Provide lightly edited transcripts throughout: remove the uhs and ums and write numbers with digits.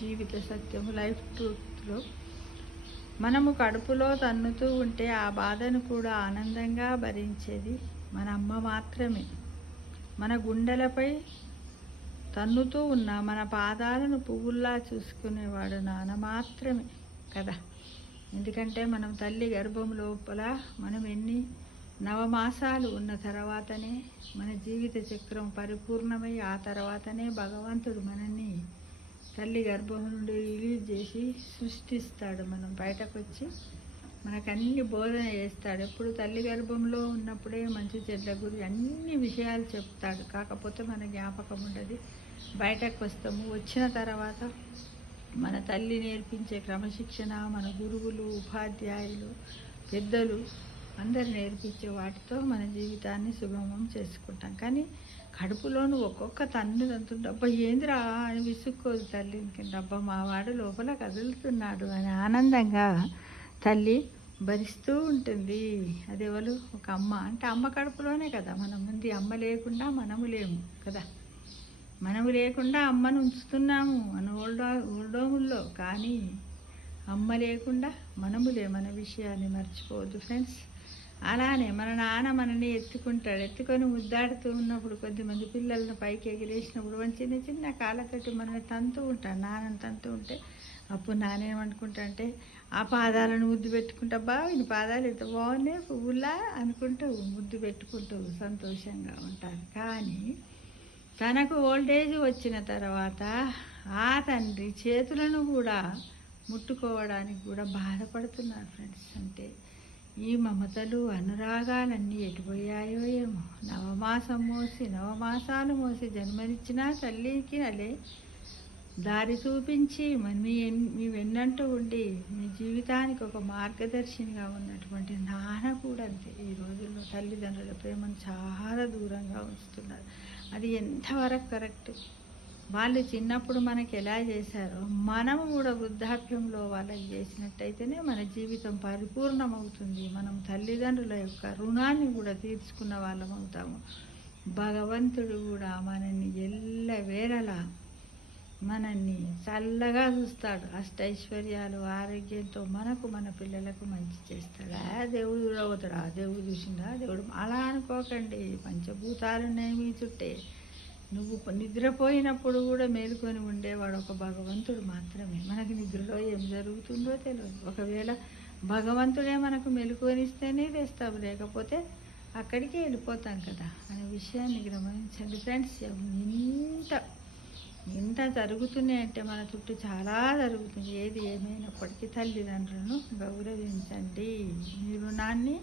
జీవిత సత్యము లైఫ్ ట్రూత్లో మనము కడుపులో తన్నుతూ ఉంటే ఆ బాధను కూడా ఆనందంగా భరించేది మన అమ్మ మాత్రమే. మన గుండెలపై తన్నుతూ ఉన్న మన పాదాలను పువ్వుల్లా చూసుకునేవాడు నాన్న మాత్రమే కదా. ఎందుకంటే మనం తల్లి గర్భం లోపల మనం ఎన్ని నవమాసాలు ఉన్న తర్వాతనే మన జీవిత చక్రం పరిపూర్ణమై ఆ తర్వాతనే భగవంతుడు మనల్ని తల్లి గర్భం నుండి రిలీజ్ చేసి సృష్టిస్తాడు. మనం బయటకు వచ్చి మనకన్నీ బోధన చేస్తాడు. ఎప్పుడు తల్లి గర్భంలో ఉన్నప్పుడే మంచి చెడ్ల గురించి అన్ని విషయాలు చెప్తాడు. కాకపోతే మన జ్ఞాపకం ఉండదు. బయటకు వస్తాము, వచ్చిన తర్వాత మన తల్లి నేర్పించే క్రమశిక్షణ, మన గురువులు, ఉపాధ్యాయులు, పెద్దలు అందరు నేర్పించే వాటితో మన జీవితాన్ని సుగమం చేసుకుంటాం. కానీ కడుపులోను ఒక్కొక్క తన్ను డబ్బా ఏందిరా అని విసుక్కోదు తల్లి. డబ్బా మావాడు లోపల కదులుతున్నాడు అని ఆనందంగా తల్లి భరిస్తూ ఉంటుంది. అది ఎవరు? ఒక అమ్మ. అంటే అమ్మ కడుపులోనే కదా మనం ఉంది. అమ్మ లేకుండా మనము లేము కదా. మనము లేకుండా అమ్మను ఉంచుతున్నాము మన ఓల్డోముల్లో. కానీ అమ్మ లేకుండా మనము మన విషయాన్ని మర్చిపోవద్దు ఫ్రెండ్స్. అలానే మన నాన్న మనని ఎత్తుకుంటాడు. ఎత్తుకొని ముద్దాడుతూ ఉన్నప్పుడు కొద్దిమంది పిల్లలను పైకి ఎగిరేసినప్పుడు మన చిన్న చిన్న కాళ్ళతోటి మనల్ని తంతూ ఉంటాడు. నాన్నని తంతూ ఉంటే అప్పుడు నానేమనుకుంటా అంటే ఆ పాదాలను ముద్దు పెట్టుకుంటా, ఈయన పాదాలు ఎంత బాగున్నాయి పువ్వులా అనుకుంటూ ముద్దు పెట్టుకుంటూ సంతోషంగా ఉంటారు. కానీ తనకు ఓల్డేజ్ వచ్చిన తర్వాత ఆ తండ్రి చేతులను కూడా ముట్టుకోవడానికి కూడా బాధపడుతున్నారు ఫ్రెండ్స్. అంటే ఈ మమతలు అనురాగాలన్నీ ఎటుపోయాయో ఏమో. నవమాసాలు మోసి జన్మనిచ్చిన తల్లికి అలే దారి చూపించి మీ వెన్నంటూ ఉండి మీ జీవితానికి ఒక మార్గదర్శినిగా ఉన్నటువంటి నాన్న కూడా అంతే. ఈ రోజుల్లో తల్లిదండ్రుల ప్రేమను చాలా దూరంగా ఉంచుతున్నారు. అది ఎంతవరకు కరెక్ట్? వాళ్ళు చిన్నప్పుడు మనకి ఎలా చేశారో మనము కూడా వృద్ధాప్యంలో వాళ్ళకి చేసినట్టయితేనే మన జీవితం పరిపూర్ణమవుతుంది. మనం తల్లిదండ్రుల యొక్క రుణాన్ని కూడా తీర్చుకున్న వాళ్ళం అవుతాము. భగవంతుడు కూడా మనల్ని ఎల్లవేళలా మనల్ని చల్లగా చూస్తాడు. అష్టైశ్వర్యాలు ఆరోగ్యంతో మనకు మన పిల్లలకు మంచి చేస్తాడు. దేవుడు చూడబోతాడు, దేవుడు చూసిండా దేవుడు అలా అనుకోకండి. పంచభూతాలున్నాయి మీ చుట్టే. నువ్వు నిద్రపోయినప్పుడు కూడా మేలుకొని ఉండేవాడు ఒక భగవంతుడు మాత్రమే. మనకి నిద్రలో ఏం జరుగుతుందో తెలియదు. ఒకవేళ భగవంతుడే మనకు మెలుకొనిస్తేనే తెస్తాం, లేకపోతే అక్కడికే వెళ్ళిపోతాం కదా అనే విషయాన్ని గమనించండి ఫ్రెండ్స్. ఎంత జరుగుతున్నాయి అంటే మన చుట్టూ చాలా జరుగుతుంది. ఏది ఏమైనప్పటికీ తల్లిదండ్రులను గౌరవించండి. మీ రుణాన్ని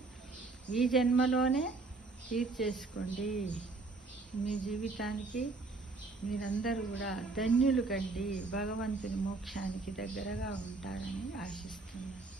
ఈ జన్మలోనే తీర్చేసుకోండి. మీ జీవితానికి మీరందరూ కూడా ధన్యులు కండి. భగవంతుని మోక్షానికి దగ్గరగా ఉంటారని ఆశిస్తున్నాను.